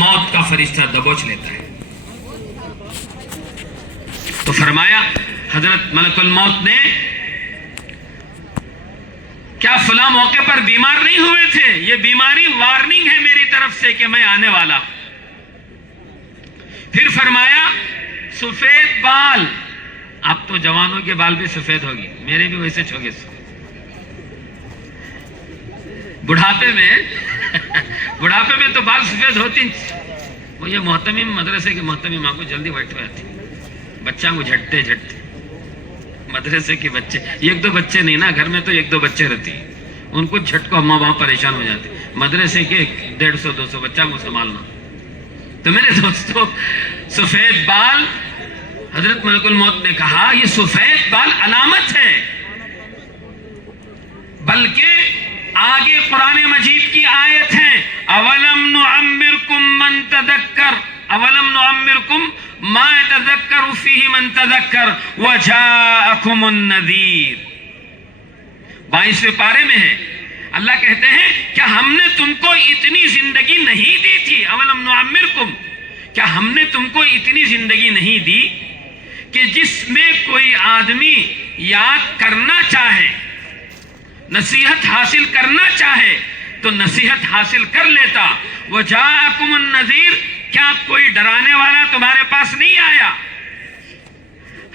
موت کا فرشتہ دبوچ لیتا ہے۔ تو فرمایا حضرت ملک الموت نے، کیا فلاں موقع پر بیمار نہیں ہوئے تھے؟ یہ بیماری وارننگ ہے میری طرف سے کہ میں آنے والا۔ پھر فرمایا سفید بال، اب تو جوانوں کے بال بھی سفید ہوگی، میرے بھی ویسے چھوگے سے بڑھاپے میں تو بال سفید ہوتی۔ وہ یہ محتمم مدرسے کے محتمم آنکھوں جلدی بیٹھ ہوئے آتی، بچہ کو جھٹتے مدرسے کے بچے، ایک دو بچے نہیں نا، گھر میں تو ایک دو بچے رہتی، ان کو جھٹکو اماں باپ پریشان ہو جاتے، مدرسے کے 150-200 بچہ کو سنبھالنا۔ تو میرے دوستو، سفید بال، حضرت ملک الموت نے کہا یہ سفید بال علامت ہے، بلکہ آگے قرآن مجید کی آیت ہے اولم نعمرکم من تذکر اولم نعمرکم ما يتذکر فیہ من تذکر وجاءکم النذیر، 22ویں پارے میں ہے۔ اللہ کہتے ہیں کیا ہم نے تم کو اتنی زندگی نہیں دی تھی؟ اولم نعمرکم، کیا ہم نے تم کو اتنی زندگی نہیں دی کہ جس میں کوئی آدمی یاد کرنا چاہے، نصیحت حاصل کرنا چاہے تو نصیحت حاصل کر لیتا؟ وجاءکم النذیر، کیا کوئی ڈرانے والا تمہارے پاس نہیں آیا؟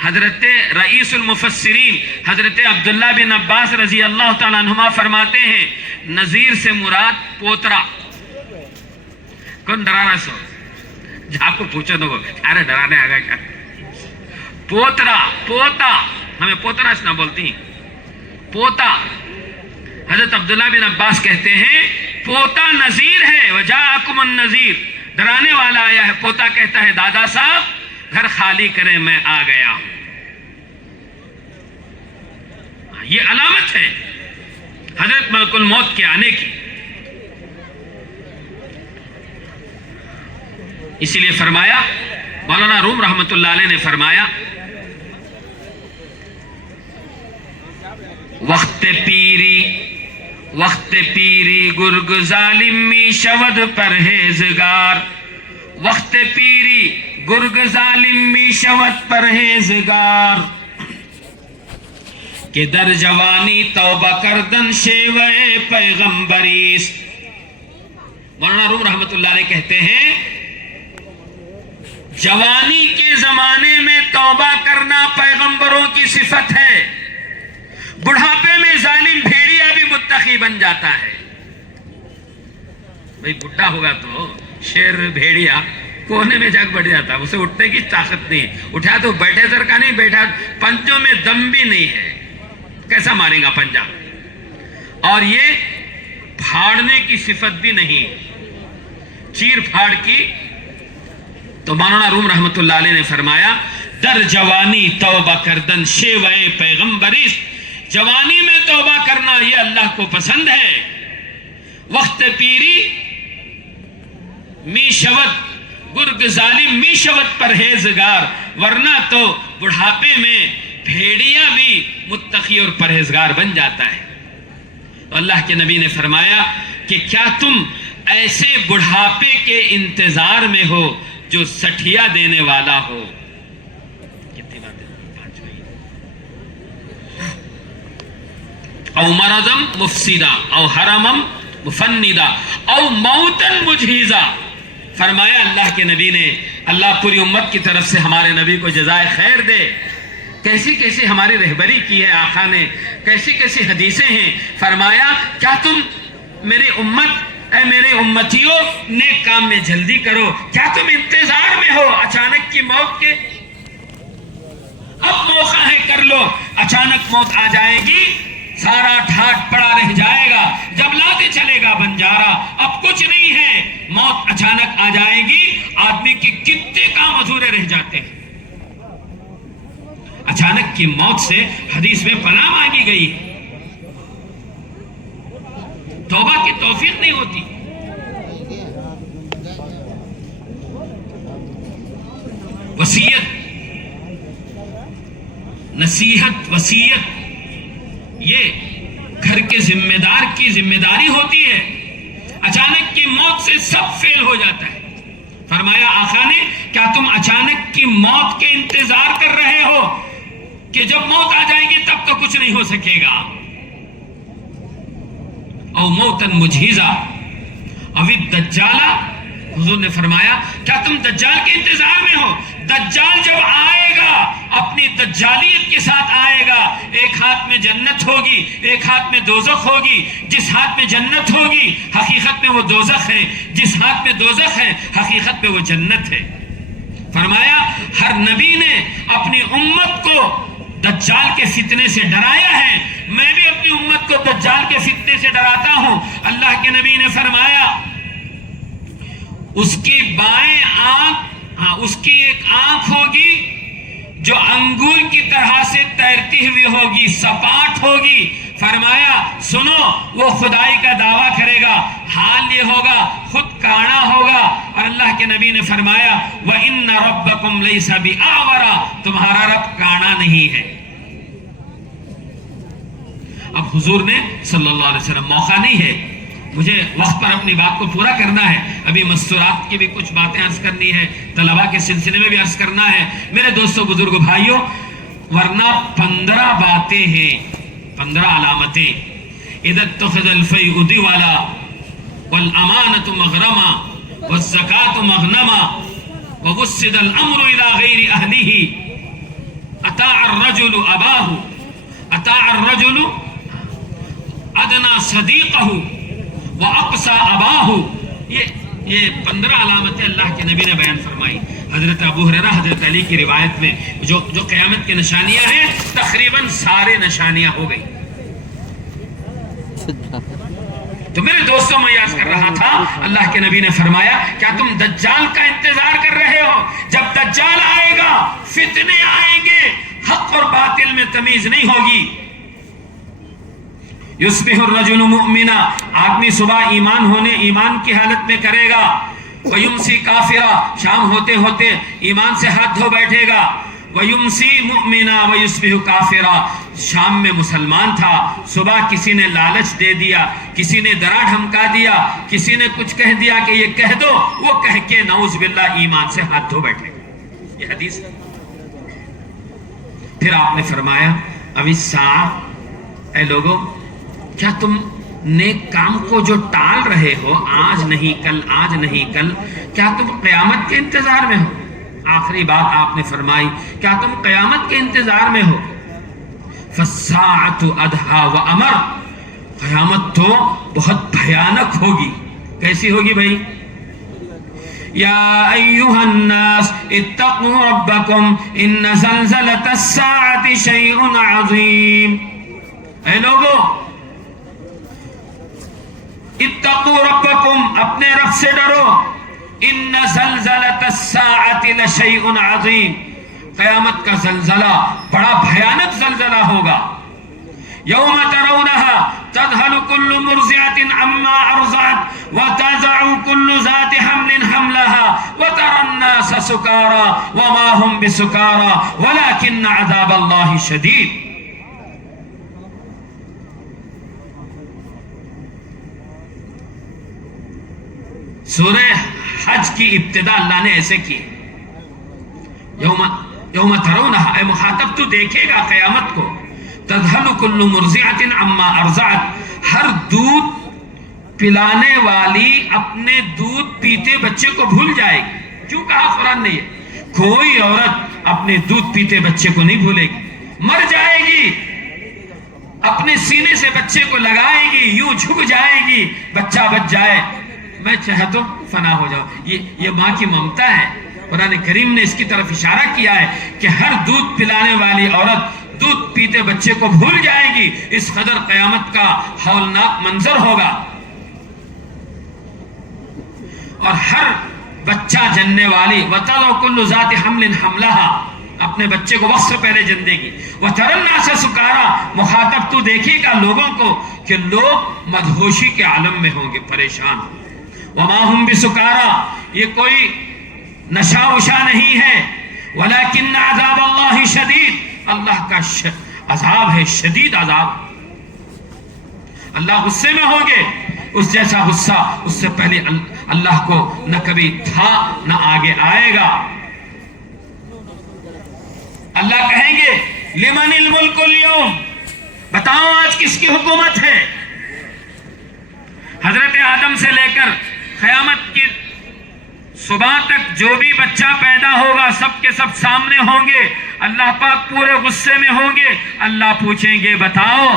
حضرت رئیس المفسرین حضرت عبداللہ بن عباس رضی اللہ تعالیٰ عنہما فرماتے ہیں نذیر سے مراد پوترا۔ کون ڈرانا سو؟ آپ کو پوچھو تو ارے ڈرانے آگا کیا؟ پوترا، پوتا، ہمیں پوترا اس نہ بولتی، پوتا۔ حضرت عبداللہ بن عباس کہتے ہیں پوتا نذیر ہے، وجاءکم النذیر، ڈرانے والا آیا ہے۔ پوتا کہتا ہے دادا صاحب گھر خالی کریں، میں آ گیا ہوں۔ یہ علامت ہے حضرت ملک الموت کے آنے کی۔ اسی لیے فرمایا، مولانا روم رحمت اللہ علیہ نے فرمایا وقت پیری گرگ ظالم می شود پرہیزگار، وقت پیری گرگ ظالم می شود پرہیزگار، کہ در جوانی توبہ کردن شیوہ پیغمبریست۔ مولانا روم رحمت اللہ علیہ کہتے ہیں جوانی کے زمانے میں توبہ کرنا پیغمبروں کی صفت ہے، بڑھاپے میں ظالم بھیڑیا بھی متقی بن جاتا ہے۔ بھئی بڑھا ہوگا تو شیر بھیڑیا کونے میں جاگ بڑھ جاتا، اسے اٹھنے کی طاقت نہیں، اٹھا تو بیٹھے سر کا نہیں بیٹھا، پنجوں میں دم بھی نہیں ہے، کیسا مارے گا پنجہ؟ اور یہ پھاڑنے کی صفت بھی نہیں، چیر پھاڑ کی۔ تو مولانا روم رحمت اللہ علیہ نے فرمایا در جوانی توبہ کردن شیوہ پیغمبریست، جوانی میں توبہ کرنا یہ اللہ کو پسند ہے۔ وقت پیری می شود گرگ ظالم می شود پرہیزگار، ورنہ تو بڑھاپے میں بھیڑیا بھی متقی اور پرہیزگار بن جاتا ہے۔ تو اللہ کے نبی نے فرمایا کہ کیا تم ایسے بڑھاپے کے انتظار میں ہو جو سٹھیا دینے والا ہو؟ کتنی باتیں؟ او مرضم مفسدہ او حرمم مفندہ او موتن مجہیزہ۔ فرمایا اللہ کے نبی نے، اللہ پوری امت کی طرف سے ہمارے نبی کو جزائے خیر دے، کیسی کیسی ہماری رہبری کی ہے آقا نے، کیسی کیسی حدیثیں ہیں۔ فرمایا کیا تم میرے امت، اے میرے امتیوں، نیک کام میں جلدی کرو، کیا تم انتظار میں ہو اچانک کی موت کے؟ اب موقع ہے کر لو، اچانک موت آ جائے گی، سارا ٹھاٹ پڑا رہ جائے گا، جب لاتے چلے گا بنجارا، اب کچھ نہیں ہے، موت اچانک آ جائے گی۔ آدمی کے کتنے کام ادھورے رہ جاتے ہیں، اچانک کی موت سے حدیث میں پناہ مانگی گئی ہے، توبہ کی توفیق نہیں ہوتی۔ وصیت، نصیحت، وصیت یہ گھر کے ذمہ دار کی ذمہ داری ہوتی ہے۔ اچانک کی موت سے سب فیل ہو جاتا ہے، فرمایا آقا نے کیا تم اچانک کی موت کے انتظار کر رہے ہو کہ جب موت آ جائے گی تب تو کچھ نہیں ہو سکے گا؟ او موتن مجہیزہ او الدجالہ، حضور نے فرمایا کیا تم دجال کے انتظار میں ہو؟ دجال جب آئے گا اپنی دجالیت کے ساتھ آئے گا، ایک ہاتھ میں جنت ہوگی ایک ہاتھ میں دوزخ ہوگی، جس ہاتھ میں جنت ہوگی حقیقت میں وہ دوزخ ہے، جس ہاتھ میں دوزخ ہے حقیقت میں وہ جنت ہے۔ فرمایا ہر نبی نے اپنی امت کو دجال کے فتنے سے ڈرایا ہے، میں بھی اپنی امت کو دجال کے فتنے سے ڈراتا ہوں۔ اللہ کے نبی نے فرمایا اس کی بائیں آنکھ، اس کی ایک آنکھ ہوگی جو انگور کی طرح سے تیرتی ہوئی ہوگی، سپاٹ ہوگی۔ فرمایا سنو وہ خدائی کا دعویٰ کرے گا، حال یہ ہوگا خود کانا ہوگا۔ اور اللہ کے نبی نے فرمایا وَإِنَّ رَبَّكُمْ لَيْسَ بِأَعْوَرَ، تمہارا رب کانا نہیں ہے۔ اب حضور نے صلی اللہ علیہ وسلم، موقع نہیں ہے، مجھے وقت پر اپنی بات کو پورا کرنا ہے، ابھی مستورات کی بھی کچھ باتیں عرض کرنی ہے، طلبہ کے سلسلے میں بھی عرض کرنا ہے میرے دوستوں بزرگوں بھائیوں، ورنہ 15 باتیں ہیں، 15 علامتیں۔ اِذَا اتَّخَذَ الْفَيْءُ دِوَلًا وَالْأَمَانَةُ مَغْرَمًا وَالزَّكَاةُ مَغْنَمًا وَوُسِّدَ الْأَمْرُ إِلَى غَيْرِ أَهْلِهِ أَطَاعَ الرَّجُلُ أَبَاهُ أَطَاعَ الرَّجُلُ أَدْنَى صَدِيقَهُ وَأَقْصَى أَبَاهُ۔ یہ 15 علامتیں اللہ کے نبی نے بیان فرمائی۔ حضرت ابو ہریرہ حضرت علی کی روایت میں جو قیامت کی نشانیاں ہیں تقریباً سارے نشانیاں ہو گئی۔ تو میرے دوستوں میں یاد کر رہا تھا، اللہ کے نبی نے فرمایا کیا تم دجال کا انتظار کر رہے ہو؟ جب دجال آئے گا فتنے آئیں گے، حق اور باطل میں تمیز نہیں ہوگی۔ یصبح الرجل مؤمنا، آدمی صبح ایمان کی حالت میں کرے گا، ویمسی کافرا، شام ہوتے ہوتے ایمان سے ہاتھ دھو بیٹھے گا، ویمسی مؤمنا ویصبح کافرا، شام میں مسلمان تھا، صبح کسی نے لالچ دے دیا، کسی نے ڈرا دھمکا دیا، کسی نے کچھ کہہ دیا کہ یہ کہہ دو، وہ کہہ کے نعوذ باللہ ایمان سے ہاتھ دھو بیٹھے گا۔ یہ حدیث ہے۔ پھر آپ نے فرمایا ابھی اے لوگوں، کیا تم نیک کام کو جو ٹال رہے ہو، آج نہیں کل آج نہیں کل، کیا تم قیامت کے انتظار میں ہو؟ آخری بات آپ نے فرمائی کیا تم قیامت کے انتظار میں ہو؟ فَالسَّاعَةُ أَدْهَا وَأَمَرُ، قیامت تو بہت بھیانک ہوگی۔ کیسی ہوگی بھائی؟ یا ایہا الناس اتقوا ربکم ان زلزلۃ الساعۃ شیء عظیم۔ اے لوگو اتقوا ربکم، اپنے رب سے ڈرو، ان زلزلۃ الساعۃ لشیء عظیم، قیامت کا زلزلہ بڑا بھیانک زلزلہ ہوگا۔ یوم ترونها تذهل كل مرضعة عما ارضعت وتضع كل ذات حمل حملها وترى الناس سكارى وما هم بسكارى ولكن عذاب الله شديد۔ سورہ حج کی ابتدا اللہ نے ایسے کی، یوم ترونہا، اے مخاطب تو دیکھے گا قیامت کو، تذہل کل مرضعۃ عما ارضعت، ہر دودھ پلانے والی اپنے دودھ پیتے بچے کو بھول جائے گی۔ کیوں کہا قرآن نے؟ یہ کوئی عورت اپنے دودھ پیتے بچے کو نہیں بھولے گی، مر جائے گی، اپنے سینے سے بچے کو لگائے گی، یوں جھک جائے گی بچہ بچ جائے، میں چاہتا ہوں فنا ہو جاؤ۔ یہ ماں کی ممتا ہے۔ قرآن کریم نے اس کی طرف اشارہ کیا ہے کہ ہر دودھ پلانے والی عورت دودھ پیتے بچے کو بھول جائے گی، اس قدر قیامت کا ہولناک منظر ہوگا۔ اور ہر بچہ جننے والی وَتَضَعُ كُلُّ ذَاتِ حَمْلٍ حَمْلَهَا، اپنے بچے کو وقت سے پہلے جن دے گی۔ وَتَرَى النَّاسَ سُكَارَى، مخاطب تو دیکھے گا لوگوں کو کہ لوگ مدہوشی کے عالم میں ہوں گے، پریشان ہوں۔ وَمَا هُمْ بِسُكَارَى، یہ کوئی نشہ وشا نہیں ہے، وَلَكِنَّ عَذَابَ اللَّهِ شَدِيد، اللہ کا عذاب ہے، شدید عذاب۔ اللہ غصے میں ہوں گے، اس جیسا غصہ اس سے پہلے اللہ کو نہ کبھی تھا نہ آگے آئے گا۔ اللہ کہیں گے لمن الملک اليوم، بتاؤ آج کس کی حکومت ہے؟ حضرت آدم سے لے کر قیامت کی صبح تک جو بھی بچہ پیدا ہوگا سب کے سب سامنے ہوں گے، اللہ پاک پورے غصے میں ہوں گے، اللہ پوچھیں گے بتاؤ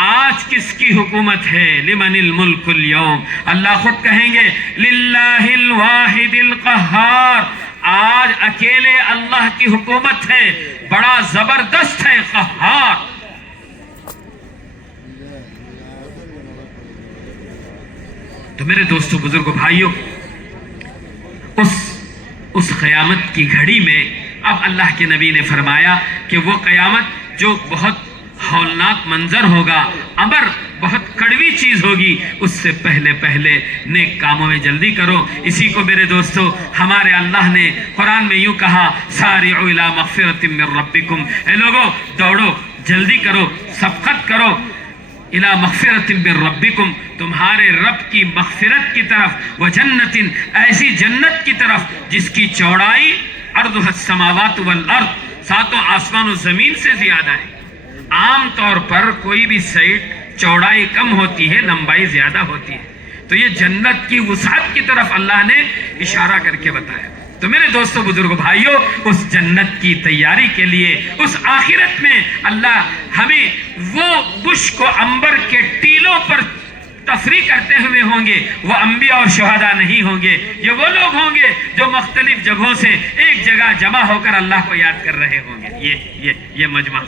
آج کس کی حکومت ہے؟ لمن الملک اليوم، اللہ خود کہیں گے للہ الواحد القہار، آج اکیلے اللہ کی حکومت ہے، بڑا زبردست ہے، قہار۔ تو میرے دوستو بزرگوں بھائیوں، اس قیامت کی گھڑی میں اب اللہ کے نبی نے فرمایا کہ وہ قیامت جو بہت ہولناک منظر ہوگا، امر بہت کڑوی چیز ہوگی، اس سے پہلے نیک کاموں میں جلدی کرو۔ اسی کو میرے دوستو ہمارے اللہ نے قرآن میں یوں کہا سارعوا الی مغفرۃ من ربکم، اے لوگو دوڑو، جلدی کرو، سبقت کرو، الی مغفرۃ من ربکم، تمہارے رب کی مغفرت کی طرف، وجنت، ایسی جنت کی طرف جس کی چوڑائی عرضها السماوات والارض، ساتوں آسمان و زمین سے زیادہ ہے۔ عام طور پر کوئی بھی سائٹ چوڑائی کم ہوتی ہے، لمبائی زیادہ ہوتی ہے، تو یہ جنت کی وسعت کی طرف اللہ نے اشارہ کر کے بتایا۔ تو میرے دوستو بزرگوں بھائیوں، اس جنت کی تیاری کے لیے اس آخرت میں اللہ ہمیں وہ بش کو عنبر کے ٹیلوں پر تفریح کرتے ہوئے ہوں گے، وہ انبیاء اور شہداء نہیں ہوں گے، یہ وہ لوگ ہوں گے جو مختلف جگہوں سے ایک جگہ جمع ہو کر اللہ کو یاد کر رہے ہوں گے۔ یہ مجمع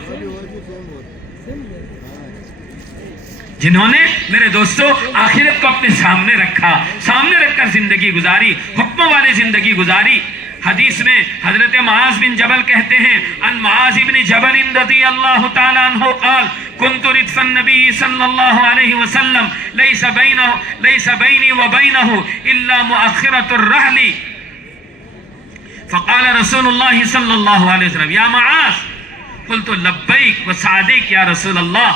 جنہوں نے میرے دوستو آخرت کو اپنے سامنے رکھا، سامنے رکھ کر زندگی گزاری، حکموں والی زندگی گزاری۔ حدیث میں حضرت معاذ بن جبل کہتے ہیں ان معاذ بن جبل رضی اللہ تعالی عنہ قال كنت ردف النبي صلى الله عليه وسلم ليس بيني وبينه إلا مؤخرة الرحل، فقال رسول الله صلى الله عليه وسلم يا معاذ، قلت لبيك وسعديك يا رسول الله،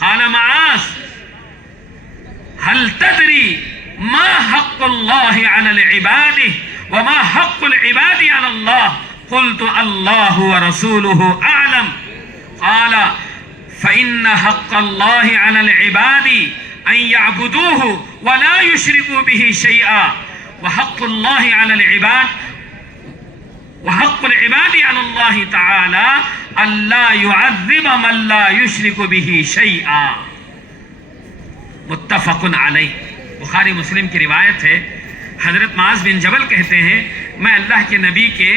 قال معاذ هل تدري ما حق الله على العباد وما حق العباد على الله؟ قلت الله ورسوله أعلم، قال فإن حق الله على العباد أن يعبدوه ولا يشركوا به شيئا، وحق الله على العباد وحق العباد على الله تعالى ألا يعذب من لا يشرك به شيئا، متفق علیہ۔ بخاری مسلم کی روایت ہے، حضرت معاذ بن جبل کہتے ہیں میں اللہ کے نبی کے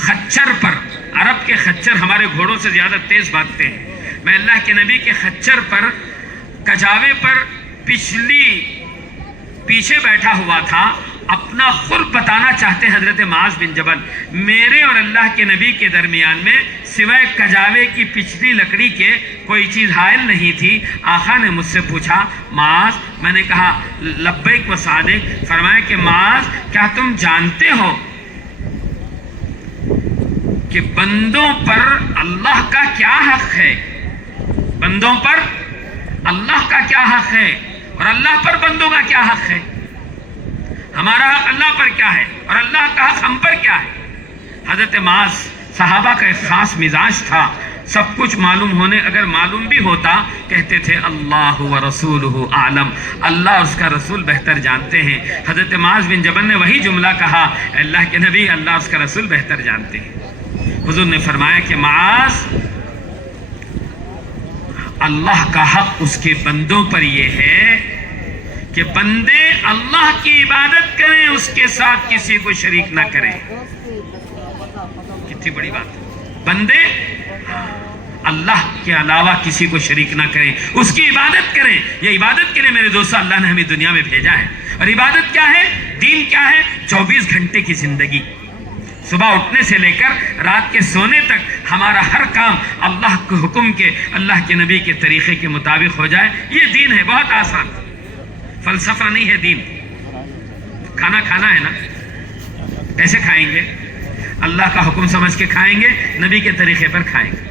خچر پر، عرب کے خچر ہمارے گھوڑوں سے زیادہ تیز بھاگتے ہیں، میں اللہ کے نبی کے خچر پر کجاوے پر پیچھے بیٹھا ہوا تھا، اپنا خود بتانا چاہتے حضرت معاذ بن جبل، میرے اور اللہ کے نبی کے درمیان میں سوائے کجاوے کی پچھلی لکڑی کے کوئی چیز حائل نہیں تھی۔ آقا نے مجھ سے پوچھا معاذ، میں نے کہا لبیک و صادق، فرمایا کہ معاذ کیا تم جانتے ہو کہ بندوں پر اللہ کا کیا حق ہے؟ بندوں پر اللہ کا کیا حق ہے اور اللہ پر بندوں کا کیا حق ہے؟ ہمارا حق اللہ پر کیا ہے اور اللہ کا حق ہم پر کیا ہے؟ حضرت معاذ صحابہ کا ایک خاص مزاج تھا، سب کچھ معلوم ہونے اگر معلوم بھی ہوتا کہتے تھے اللہ و رسولہ اعلم، اللہ اور اس کا رسول بہتر جانتے ہیں۔ حضرت معاذ بن جبل نے وہی جملہ کہا، اللہ کے نبی اللہ اور اس کا رسول بہتر جانتے ہیں۔ حضور نے فرمایا کہ معاذ، اللہ کا حق اس کے بندوں پر یہ ہے کہ بندے اللہ کی عبادت کریں، اس کے ساتھ کسی کو شریک نہ کریں۔ کتنی بڑی بات ہے، بندے اللہ کے علاوہ کسی کو شریک نہ کریں، اس کی عبادت کریں۔ یہ عبادت کے لیے میرے دوستو اللہ نے ہمیں دنیا میں بھیجا ہے، اور عبادت کیا ہے؟ دین کیا ہے؟ 24 گھنٹے کی زندگی، صبح اٹھنے سے لے کر رات کے سونے تک ہمارا ہر کام اللہ کے حکم کے، اللہ کے نبی کے طریقے کے مطابق ہو جائے، یہ دین ہے۔ بہت آسان، فلسفہ نہیں ہے دین۔ کھانا کھانا ہے نا، کیسے کھائیں گے؟ اللہ کا حکم سمجھ کے کھائیں گے، نبی کے طریقے پر کھائیں گے۔